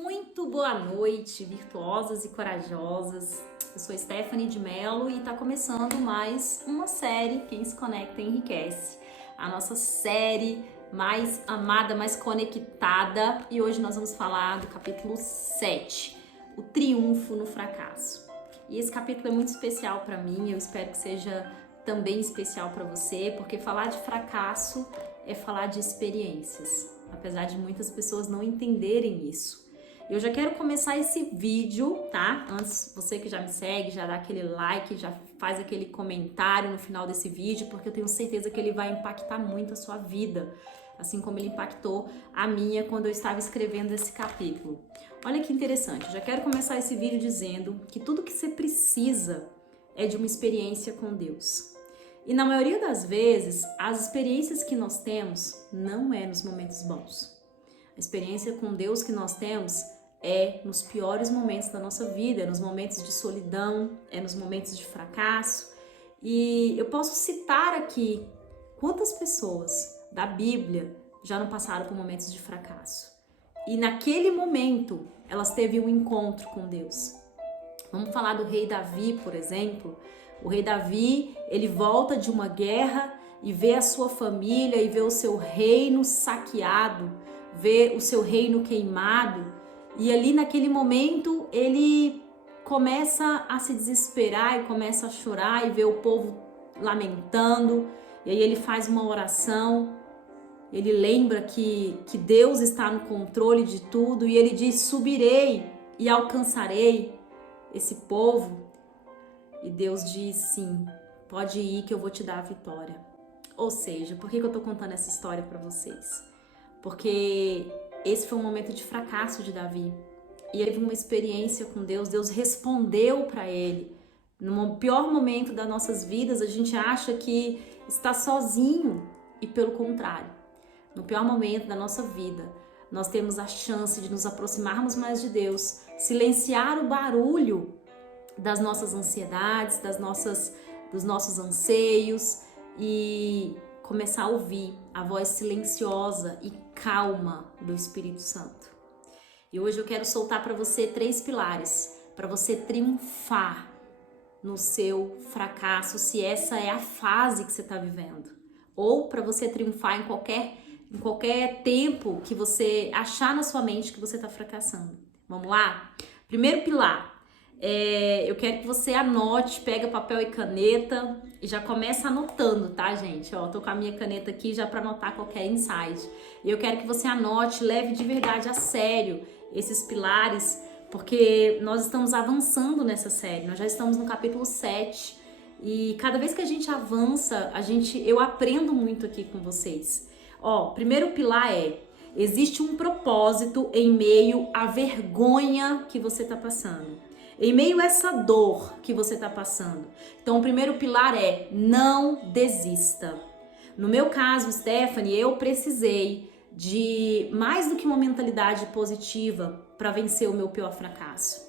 Muito boa noite, virtuosas e corajosas. Eu sou Stephanie de Mello e está começando mais uma série Quem se Conecta Enriquece. A nossa série mais amada, mais conectada. E hoje nós vamos falar do capítulo 7, o triunfo no fracasso. E esse capítulo é muito especial para mim, eu espero que seja também especial para você, porque falar de fracasso é falar de experiências, apesar de muitas pessoas não entenderem isso. Eu já quero começar esse vídeo, tá? Antes, você que já me segue, já dá aquele like, já faz aquele comentário no final desse vídeo, porque eu tenho certeza que ele vai impactar muito a sua vida, assim como ele impactou a minha quando eu estava escrevendo esse capítulo. Olha que interessante, eu já quero começar esse vídeo dizendo que tudo que você precisa é de uma experiência com Deus. E na maioria das vezes, as experiências que nós temos não é nos momentos bons. A experiência com Deus que nós temos é nos piores momentos da nossa vida, é nos momentos de solidão, é nos momentos de fracasso. E eu posso citar aqui quantas pessoas da Bíblia já não passaram por momentos de fracasso. E naquele momento, elas teve um encontro com Deus. Vamos falar do rei Davi, por exemplo. O rei Davi, ele volta de uma guerra e vê a sua família e vê o seu reino saqueado, vê o seu reino queimado. E ali naquele momento ele começa a se desesperar e começa a chorar e vê o povo lamentando. E aí ele faz uma oração, ele lembra que Deus está no controle de tudo e ele diz: subirei e alcançarei esse povo. E Deus diz: sim, pode ir que eu vou te dar a vitória. Ou seja, por que eu tô contando essa história para vocês? Porque esse foi um momento de fracasso de Davi. E ele teve uma experiência com Deus, Deus respondeu para ele. No pior momento das nossas vidas, a gente acha que está sozinho e pelo contrário. No pior momento da nossa vida, nós temos a chance de nos aproximarmos mais de Deus, silenciar o barulho das nossas ansiedades, dos nossos anseios e começar a ouvir a voz silenciosa e calma do Espírito Santo. E hoje eu quero soltar para você 3 pilares para você triunfar no seu fracasso, se essa é a fase que você está vivendo, ou para você triunfar em qualquer tempo que você achar na sua mente que você está fracassando. Vamos lá? Primeiro pilar. Eu quero que você anote, pega papel e caneta e já começa anotando, tá, gente? Ó, tô com a minha caneta aqui já para anotar qualquer insight. E eu quero que você anote, leve de verdade a sério esses pilares, porque nós estamos avançando nessa série. Nós já estamos no capítulo 7 e cada vez que a gente avança, eu aprendo muito aqui com vocês. Ó, primeiro pilar existe um propósito em meio à vergonha que você tá passando. Em meio a essa dor que você está passando. Então, o primeiro pilar não desista. No meu caso, Stephanie, eu precisei de mais do que uma mentalidade positiva para vencer o meu pior fracasso.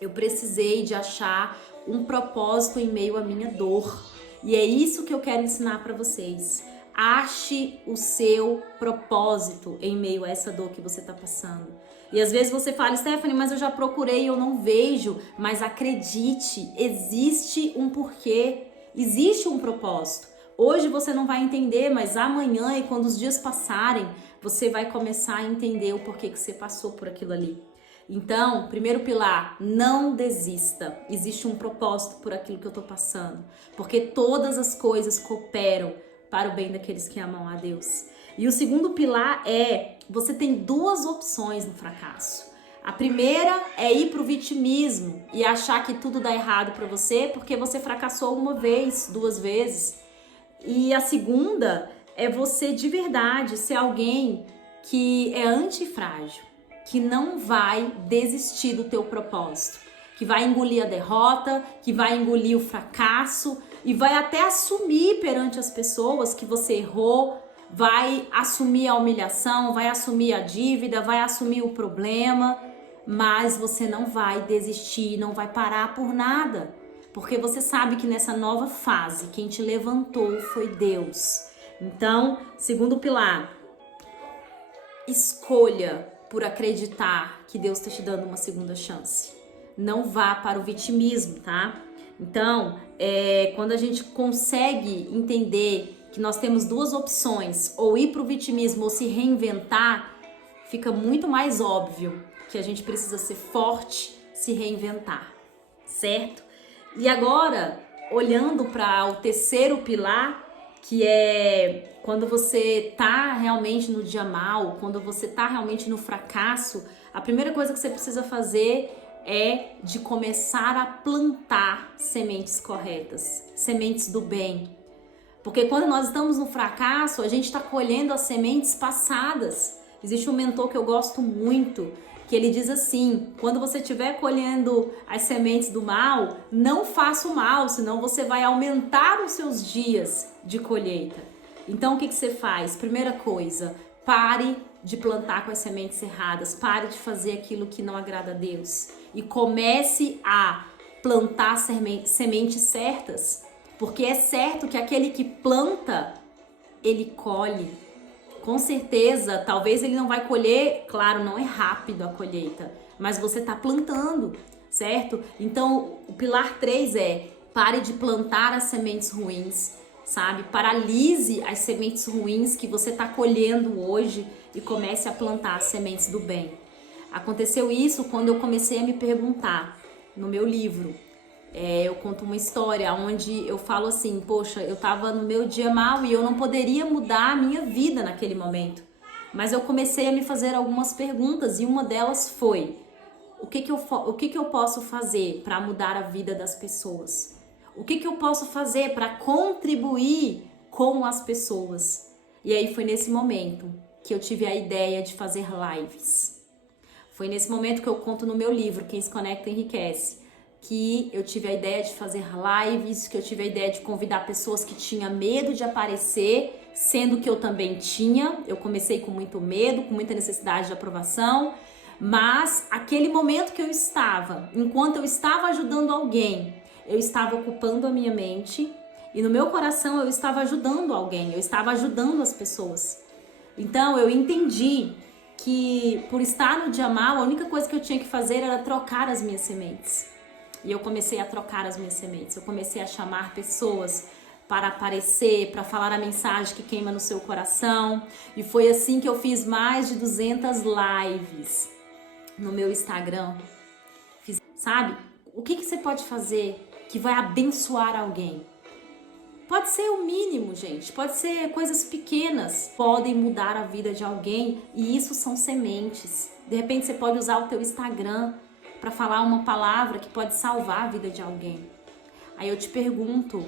Eu precisei de achar um propósito em meio à minha dor. E é isso que eu quero ensinar para vocês. Ache o seu propósito em meio a essa dor que você está passando. E às vezes você fala: Stephanie, mas eu já procurei e eu não vejo. Mas acredite, existe um porquê, existe um propósito. Hoje você não vai entender, mas amanhã e quando os dias passarem, você vai começar a entender o porquê que você passou por aquilo ali. Então, primeiro pilar, não desista. Existe um propósito por aquilo que eu tô passando. Porque todas as coisas cooperam para o bem daqueles que amam a Deus. E o segundo pilar você tem 2 opções no fracasso. A primeira é ir pro vitimismo e achar que tudo dá errado para você porque você fracassou uma vez, 2 vezes. E a segunda é você de verdade ser alguém que é antifrágil, que não vai desistir do teu propósito, que vai engolir a derrota, que vai engolir o fracasso e vai até assumir perante as pessoas que você errou, vai assumir a humilhação, vai assumir a dívida, vai assumir o problema, mas você não vai desistir, não vai parar por nada, porque você sabe que nessa nova fase quem te levantou foi Deus. Então, segundo pilar, escolha por acreditar que Deus está te dando uma segunda chance. Não vá para o vitimismo, tá? Então, quando a gente consegue entender que nós temos duas opções, ou ir para o vitimismo ou se reinventar, fica muito mais óbvio que a gente precisa ser forte, se reinventar, certo? E agora, olhando para o terceiro pilar, que é quando você tá realmente no dia mal, quando você tá realmente no fracasso, a primeira coisa que você precisa fazer é de começar a plantar sementes corretas, sementes do bem. Porque quando nós estamos no fracasso, a gente está colhendo as sementes passadas. Existe um mentor que eu gosto muito, que ele diz assim: quando você estiver colhendo as sementes do mal, não faça o mal, senão você vai aumentar os seus dias de colheita. Então o que você faz? Primeira coisa, pare de plantar com as sementes erradas, pare de fazer aquilo que não agrada a Deus e comece a plantar sementes certas, porque é certo que aquele que planta, ele colhe. Com certeza, talvez ele não vai colher, claro, não é rápido a colheita, mas você está plantando, certo? Então, o pilar 3 é: pare de plantar as sementes ruins, sabe? Paralise as sementes ruins que você está colhendo hoje e comece a plantar as sementes do bem. Aconteceu isso quando eu comecei a me perguntar no meu livro. Eu conto uma história onde eu falo assim: poxa, eu tava no meu dia mal e eu não poderia mudar a minha vida naquele momento. Mas eu comecei a me fazer algumas perguntas e uma delas foi: o que que eu posso fazer para mudar a vida das pessoas? O que eu posso fazer para contribuir com as pessoas? E aí foi nesse momento que eu tive a ideia de fazer lives. Foi nesse momento que eu conto no meu livro, Quem se Conecta Enriquece, que eu tive a ideia de fazer lives, que eu tive a ideia de convidar pessoas que tinham medo de aparecer, sendo que eu também tinha. Eu comecei com muito medo, com muita necessidade de aprovação, mas aquele momento que eu estava, enquanto eu estava ajudando alguém, eu estava ocupando a minha mente e no meu coração eu estava ajudando alguém, eu estava ajudando as pessoas. Então eu entendi que por estar no dia mal, a única coisa que eu tinha que fazer era trocar as minhas sementes. E eu comecei a trocar as minhas sementes, eu comecei a chamar pessoas para aparecer, para falar a mensagem que queima no seu coração. E foi assim que eu fiz mais de 200 lives no meu Instagram. Sabe? O que você pode fazer que vai abençoar alguém? Pode ser o mínimo, gente. Pode ser coisas pequenas. Podem mudar a vida de alguém e isso são sementes. De repente você pode usar o teu Instagram para falar uma palavra que pode salvar a vida de alguém. Aí eu te pergunto,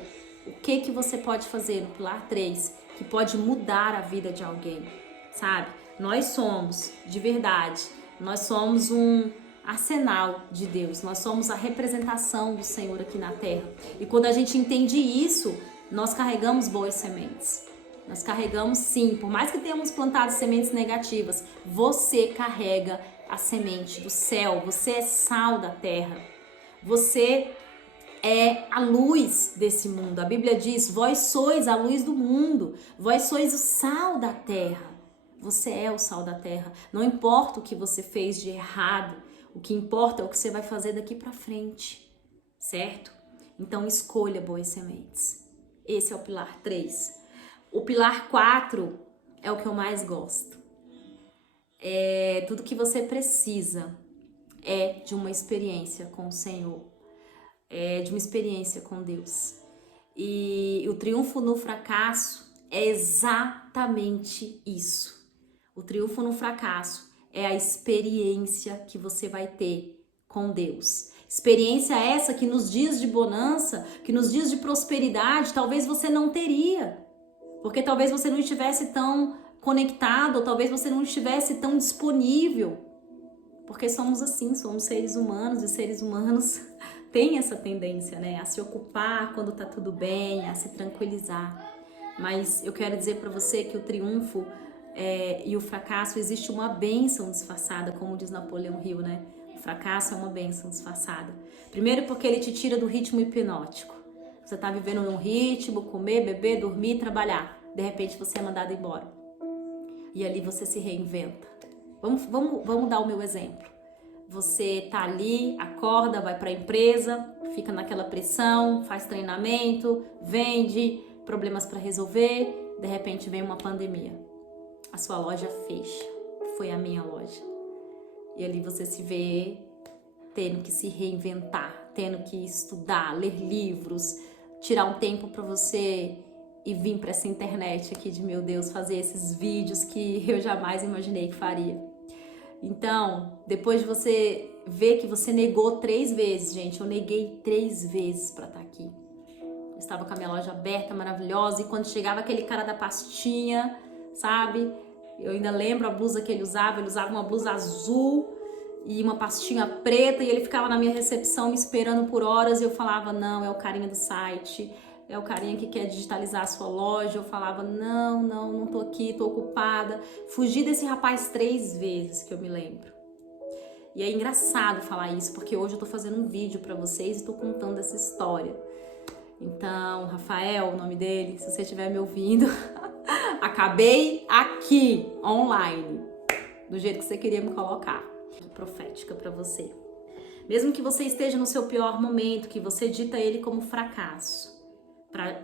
o que você pode fazer no pilar 3 que pode mudar a vida de alguém, sabe? Nós somos, de verdade, nós somos um arsenal de Deus, nós somos a representação do Senhor aqui na Terra. E quando a gente entende isso, nós carregamos boas sementes. Nós carregamos sim, por mais que tenhamos plantado sementes negativas, você carrega a semente do céu, você é sal da terra, você é a luz desse mundo. A Bíblia diz: vós sois a luz do mundo, vós sois o sal da terra. Você é o sal da terra. Não importa o que você fez de errado, o que importa é o que você vai fazer daqui para frente, certo? Então escolha boas sementes. Esse é o pilar 3. O pilar 4 é o que eu mais gosto. Tudo que você precisa é de uma experiência com o Senhor, de uma experiência com Deus. E o triunfo no fracasso é exatamente isso. O triunfo no fracasso é a experiência que você vai ter com Deus. Experiência essa que nos dias de bonança, que nos dias de prosperidade, talvez você não teria. Porque talvez você não estivesse tão conectado, ou talvez você não estivesse tão disponível. Porque somos assim, somos seres humanos, e seres humanos têm essa tendência, né? A se ocupar quando tá tudo bem, a se tranquilizar. Mas eu quero dizer para você que o triunfo e o fracasso, existe uma bênção disfarçada, como diz Napoleão Hill, né? O fracasso é uma bênção disfarçada. Primeiro porque ele te tira do ritmo hipnótico. Você tá vivendo num ritmo, comer, beber, dormir, trabalhar. De repente você é mandado embora. E ali você se reinventa. Vamos dar o meu exemplo. Você tá ali, acorda, vai para a empresa, fica naquela pressão, faz treinamento, vende, problemas para resolver, de repente vem uma pandemia. A sua loja fecha. Foi a minha loja. E ali você se vê tendo que se reinventar, tendo que estudar, ler livros, tirar um tempo para você e vir para essa internet aqui de, meu Deus, fazer esses vídeos que eu jamais imaginei que faria. Então, depois de você ver que você negou 3 vezes, gente, eu neguei 3 vezes para estar aqui. Eu estava com a minha loja aberta, maravilhosa, e quando chegava aquele cara da pastinha, sabe? Eu ainda lembro a blusa que ele usava uma blusa azul e uma pastinha preta, e ele ficava na minha recepção me esperando por horas, e eu falava, não, é o carinha do site, é o carinha que quer digitalizar a sua loja. Eu falava, não tô aqui, tô ocupada. Fugi desse rapaz 3 vezes, que eu me lembro. E é engraçado falar isso, porque hoje eu tô fazendo um vídeo pra vocês e tô contando essa história. Então, Rafael, o nome dele, se você estiver me ouvindo, acabei aqui, online, do jeito que você queria me colocar. Profética pra você. Mesmo que você esteja no seu pior momento, que você dita ele como fracasso,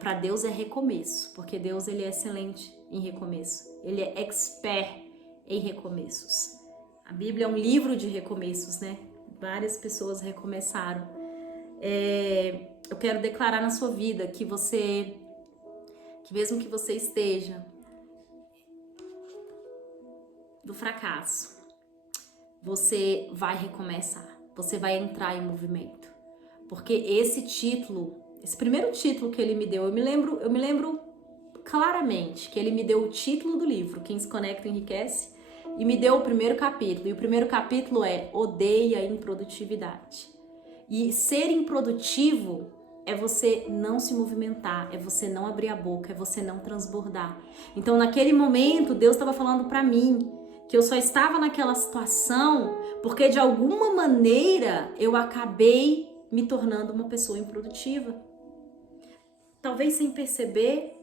para Deus é recomeço, porque Deus ele é excelente em recomeço. Ele é expert em recomeços. A Bíblia é um livro de recomeços, né? Várias pessoas recomeçaram. Eu quero declarar na sua vida que mesmo que você esteja do fracasso, você vai recomeçar. Você vai entrar em movimento. Porque esse primeiro título que ele me deu, eu me lembro claramente que ele me deu o título do livro, Quem se Conecta Enriquece, e me deu o primeiro capítulo. E o primeiro capítulo é Odeie a Improdutividade. E ser improdutivo é você não se movimentar, é você não abrir a boca, é você não transbordar. Então, naquele momento, Deus estava falando para mim que eu só estava naquela situação porque, de alguma maneira, eu acabei me tornando uma pessoa improdutiva. Talvez sem perceber,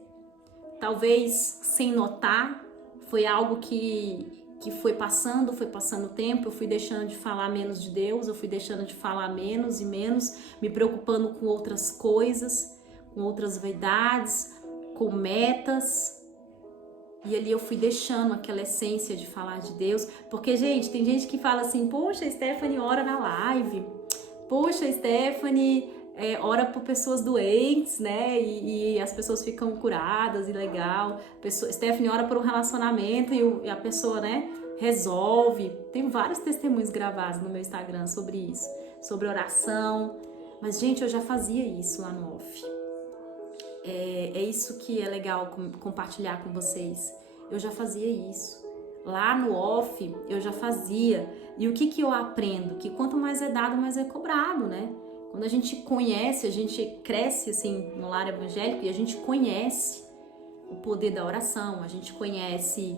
talvez sem notar, foi algo que foi passando o tempo, eu fui deixando de falar menos de Deus, eu fui deixando de falar menos e menos, me preocupando com outras coisas, com outras vaidades, com metas. E ali eu fui deixando aquela essência de falar de Deus, porque, gente, tem gente que fala assim, poxa, Stephanie ora na live, poxa, Stephanie ora por pessoas doentes, né, e as pessoas ficam curadas e legal, Stephanie ora por um relacionamento e a pessoa, né, resolve. Tem vários testemunhos gravados no meu Instagram sobre isso, sobre oração, mas, gente, eu já fazia isso lá no off. É isso que é legal compartilhar com vocês. Eu já fazia isso. Lá no off, eu já fazia. E o que eu aprendo? Que quanto mais é dado, mais é cobrado, né? Quando a gente conhece, a gente cresce assim no lar evangélico e a gente conhece o poder da oração, a gente conhece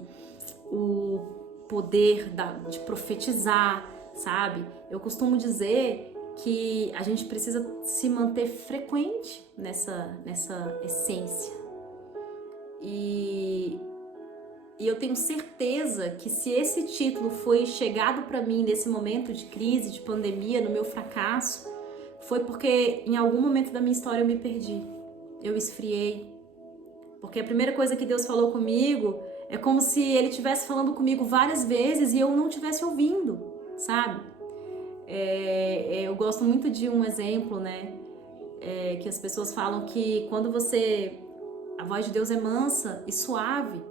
o poder de profetizar, sabe? Eu costumo dizer que a gente precisa se manter frequente nessa essência. E eu tenho certeza que se esse título foi chegado para mim nesse momento de crise, de pandemia, no meu fracasso, foi porque em algum momento da minha história eu me perdi, eu esfriei. Porque a primeira coisa que Deus falou comigo é como se Ele estivesse falando comigo várias vezes e eu não estivesse ouvindo, sabe? Eu gosto muito de um exemplo, né? Que as pessoas falam que quando a voz de Deus é mansa e suave,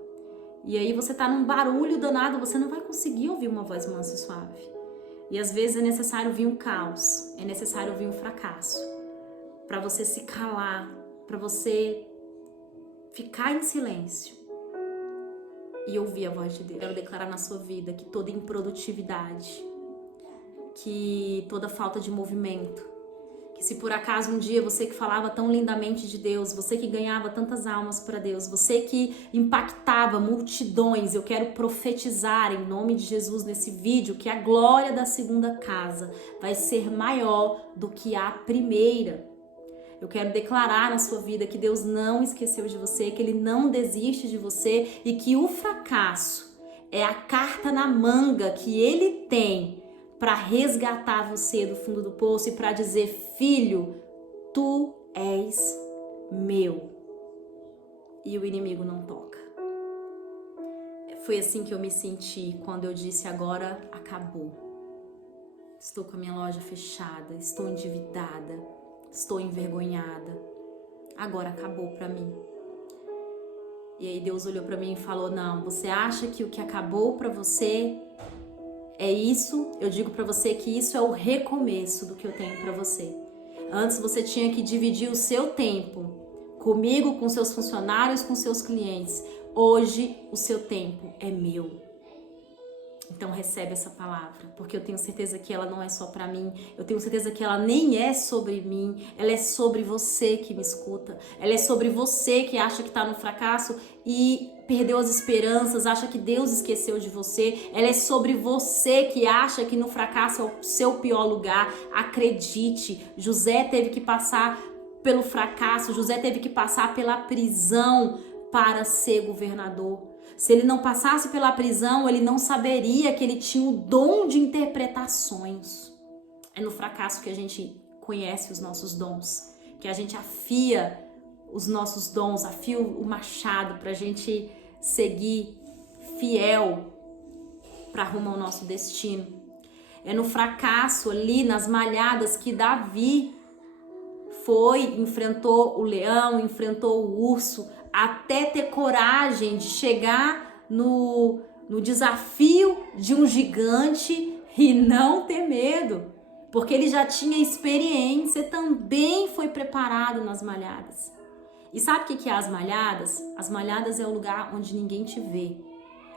e aí você tá num barulho danado, você não vai conseguir ouvir uma voz mansa e suave. E às vezes é necessário vir um caos, é necessário vir um fracasso, para você se calar, para você ficar em silêncio e ouvir a voz de Deus. Quero declarar na sua vida que toda improdutividade, que toda falta de movimento, que se por acaso um dia você que falava tão lindamente de Deus, você que ganhava tantas almas para Deus, você que impactava multidões, eu quero profetizar em nome de Jesus nesse vídeo que a glória da segunda casa vai ser maior do que a primeira. Eu quero declarar na sua vida que Deus não esqueceu de você, que Ele não desiste de você e que o fracasso é a carta na manga que ele tem para resgatar você do fundo do poço e para dizer: filho, tu és meu. E o inimigo não toca. Foi assim que eu me senti quando eu disse: agora acabou. Estou com a minha loja fechada, estou endividada, estou envergonhada. Agora acabou para mim. E aí Deus olhou para mim e falou: não, você acha que o que acabou para você é isso? Eu digo para você que isso é o recomeço do que eu tenho para você. Antes você tinha que dividir o seu tempo comigo, com seus funcionários, com seus clientes. Hoje o seu tempo é meu. Então recebe essa palavra, porque eu tenho certeza que ela não é só para mim, eu tenho certeza que ela nem é sobre mim, ela é sobre você que me escuta, ela é sobre você que acha que tá no fracasso e perdeu as esperanças, acha que Deus esqueceu de você, ela é sobre você que acha que no fracasso é o seu pior lugar. Acredite, José teve que passar pelo fracasso, José teve que passar pela prisão para ser governador. Se ele não passasse pela prisão, ele não saberia que ele tinha o dom de interpretar sonhos. É no fracasso que a gente conhece os nossos dons, que a gente afia os nossos dons, afia o machado para a gente seguir fiel para rumo ao nosso destino. É no fracasso ali, nas malhadas, que Davi enfrentou o leão, enfrentou o urso, até ter coragem de chegar no desafio de um gigante e não ter medo, porque ele já tinha experiência, também foi preparado nas malhadas. E sabe o que é as malhadas? As malhadas é o lugar onde ninguém te vê.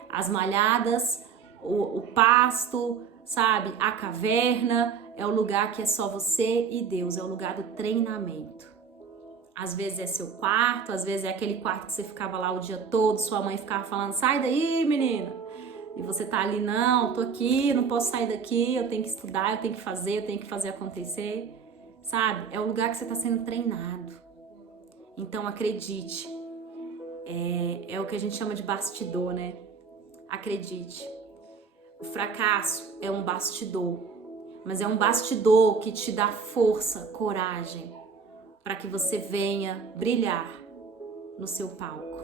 As malhadas, o pasto, sabe? A caverna é o lugar que é só você e Deus, é o lugar do treinamento. Às vezes é seu quarto, às vezes é aquele quarto que você ficava lá o dia todo, sua mãe ficava falando: sai daí, menina. E você tá ali: não, tô aqui, não posso sair daqui, eu tenho que estudar, eu tenho que fazer acontecer. Sabe? É o lugar que você tá sendo treinado. Então acredite, é o que a gente chama de bastidor, né? Acredite. O fracasso é um bastidor, mas é um bastidor que te dá força, coragem, para que você venha brilhar no seu palco.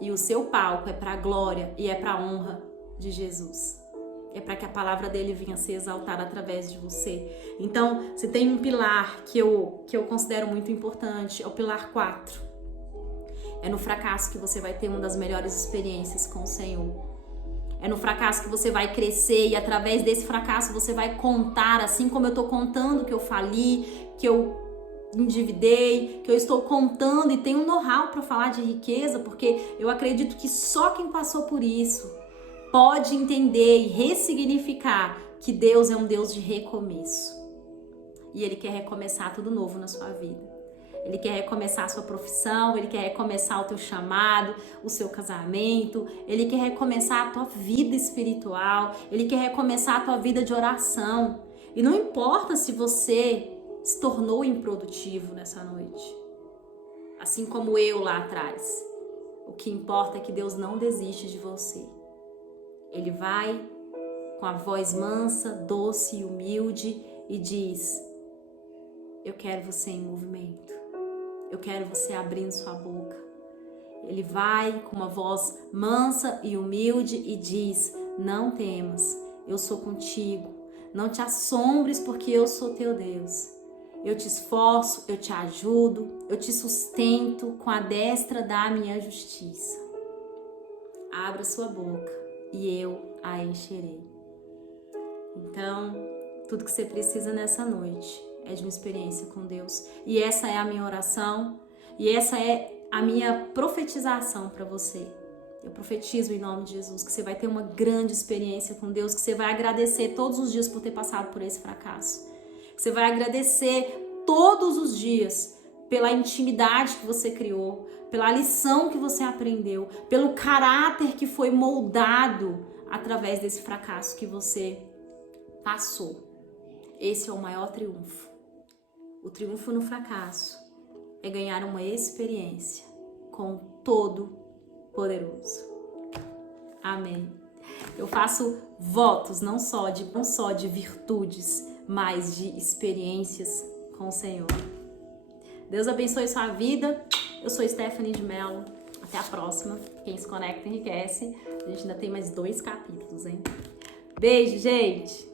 E o seu palco é para a glória e é para a honra de Jesus. É para que a palavra dele venha ser exaltada através de você. Então, se tem um pilar que eu considero muito importante, é o pilar 4. É no fracasso que você vai ter uma das melhores experiências com o Senhor. É no fracasso que você vai crescer e através desse fracasso você vai contar, assim como eu tô contando que eu fali, que eu endividei, que eu estou contando e tenho um know-how para falar de riqueza, porque eu acredito que só quem passou por isso pode entender e ressignificar que Deus é um Deus de recomeço. E Ele quer recomeçar tudo novo na sua vida. Ele quer recomeçar a sua profissão, Ele quer recomeçar o teu chamado, o seu casamento, Ele quer recomeçar a tua vida espiritual, Ele quer recomeçar a tua vida de oração. E não importa se você se tornou improdutivo nessa noite, assim como eu lá atrás. O que importa é que Deus não desiste de você. Ele vai com a voz mansa, doce e humilde e diz: eu quero você em movimento. Eu quero você abrindo sua boca. Ele vai com uma voz mansa e humilde e diz: não temas, eu sou contigo. Não te assombres, porque eu sou teu Deus. Eu te esforço, eu te ajudo, eu te sustento com a destra da minha justiça. Abra sua boca e eu a encherei. Então, tudo que você precisa nessa noite é de uma experiência com Deus. E essa é a minha oração e essa é a minha profetização para você. Eu profetizo em nome de Jesus que você vai ter uma grande experiência com Deus, que você vai agradecer todos os dias por ter passado por esse fracasso. Que você vai agradecer todos os dias pela intimidade que você criou, pela lição que você aprendeu, pelo caráter que foi moldado através desse fracasso que você passou. Esse é o maior triunfo. O triunfo no fracasso é ganhar uma experiência com o Todo-Poderoso. Amém. Eu faço votos não só de virtudes, mas de experiências com o Senhor. Deus abençoe sua vida. Eu sou Stephanie de Mello. Até a próxima. Quem se conecta enriquece. A gente ainda tem mais 2 capítulos, hein? Beijo, gente!